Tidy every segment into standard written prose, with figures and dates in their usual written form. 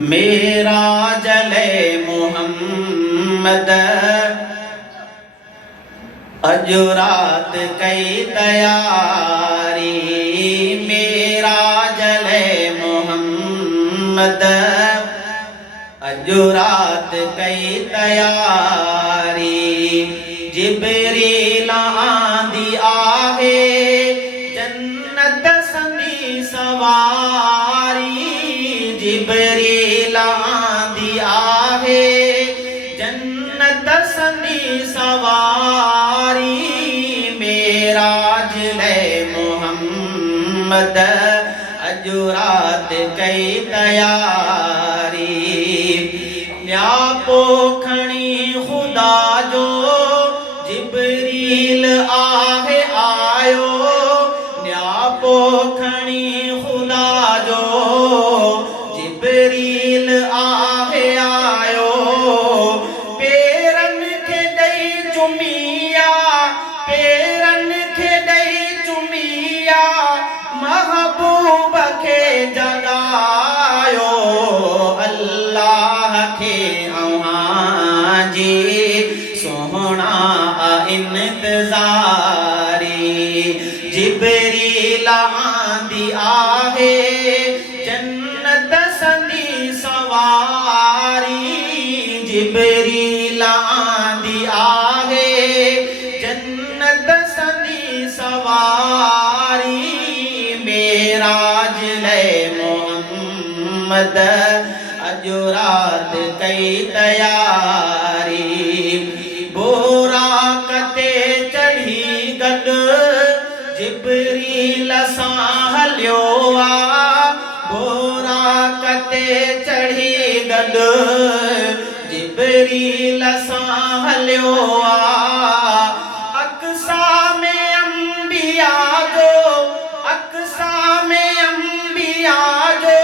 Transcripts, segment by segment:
मेरा जले मोहम्मद अजुरात कई तैयारी। मेरा जले मोहम्मद अजुरात कई तैयारी। जिब्रील आंदी आहे जन्नत संदी सवारी। जिब्रील आंदी आहे जन्नत संदी सवारी। मेरा जले मोहम्मद अजुरात कई तैयारी। न्या पोखणी खुदा जो जिब्रील आहे आयो। न्या पोखणी खुदा जो जिब्रील आहे आयो। पेरन खे ॾेई चुमिया, पेरन खे ॾेई चुमिया, महबूब खे जगायो। अल्लाह खे अव्हां जी सोहणा इंतज़ारी। जिब्रील आंदी आहे जन्नत संदी सवारी। जिब्रील आंदी आहे जन्नत संदी सवारी। मेरा जले मोहम्मद अजुरात कई तैयारी। बोराकते चढ़ी गॾु जिब्रील सां हलियो आ। बोराकते चढ़ी गॾु जिब्रील सां हलियो आ। अक्सा में अंबिया जो, अक्सा में अंबिया जो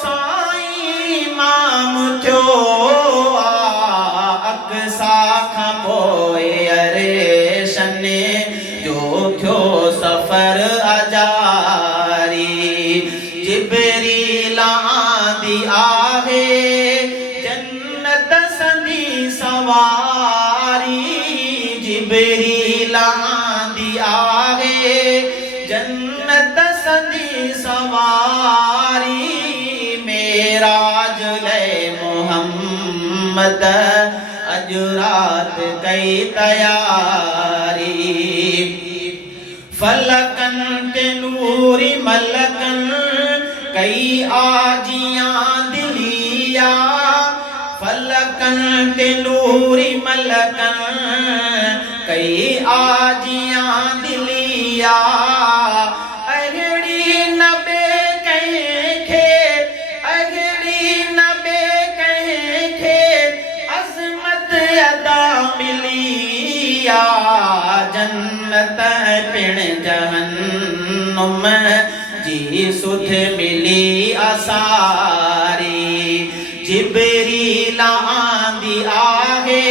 साईं इमाम थियो आ। अक्सा खां पोइ अरेशन जो थियो सफ़र अजारी। जिब्रील आंदी आहे जन्नत संदी सवारी। जिब्रील आंदी आहे जन्नत संदी सवारी। मेरा जले मोहम्मद अजुरात कई तैयारी। फलकन के नूरी मलकन कई आजियां दिलिया। फलकन के नूरी मलकन कई आजियां दिलिया। अगड़ी नबे कहेंखे, अगड़ी नबे कहेंखे अज़मत अदा मिलिया। जन्नत पिण जहन्नुम जी सुध मिली असारी। जिब्रील आंदी आहे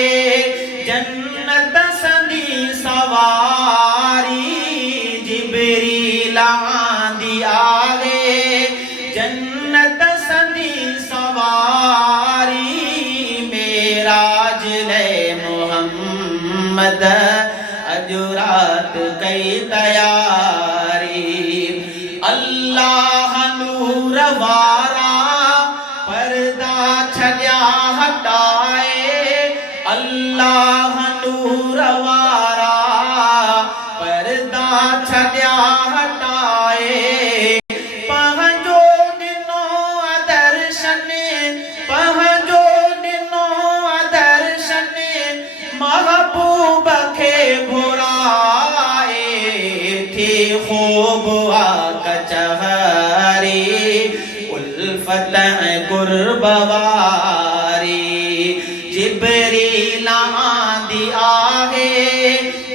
जन्नत संदी सवारी। जिब्रील आंदी आहे जन्नत संदी सवारी। मेरा जले मोहम्मद अजुरात कई तैयारी। अल्लाह नूर वारा पर्दा छलिया हटाए। अल्लाह नूर वारा पर्दा छलिया हटाए। पंहिंजो ॾिनो दर्शन, पंहिंजो ॾिनो दर्शन महबूब खे घुराए। थी ख़ूब आ कचहरी उल्फत कुर्ब वारी। जिब्रील आंदी आहे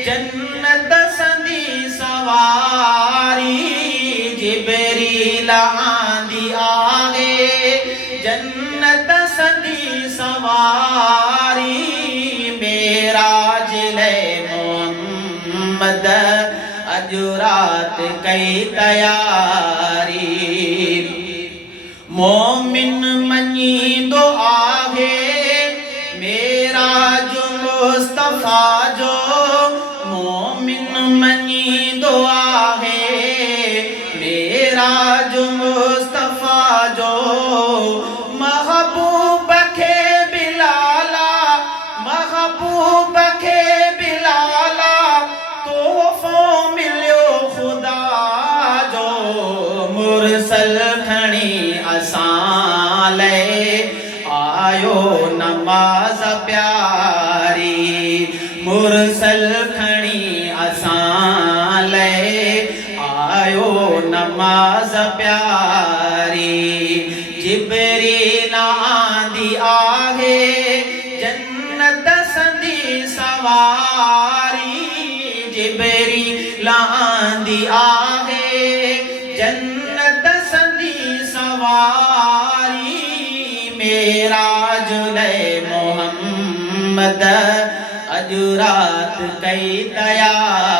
जन्नत संदी सवारी। जिब्रील आंदी आहे जन्नत संदी सवारी। मेरा जले मोहम्मद अजुरात कई तैयारी। मोमिन मञींदो आहे मेराज मुस्तफ़ा जो, मोमिन मञींदो आहे मेराज मुस्तफ़ा जो। महबूब खे बिलाला, महबूब खे बिलाला तोहफ़ो मिलियो ख़ुदा जो। मुरसल खणी असां लाइ आयो नमाज़ प्यारी, मुरसल खणी असां लाइ आयो नमाज़ प्यारी। जिब्रील आंदी आहे जन्नत संदी सवारी, जिब्रील आंदी आहे जन्नत संदी सवारी। मेराज ले मोहम्मद अज रात कई तयारी।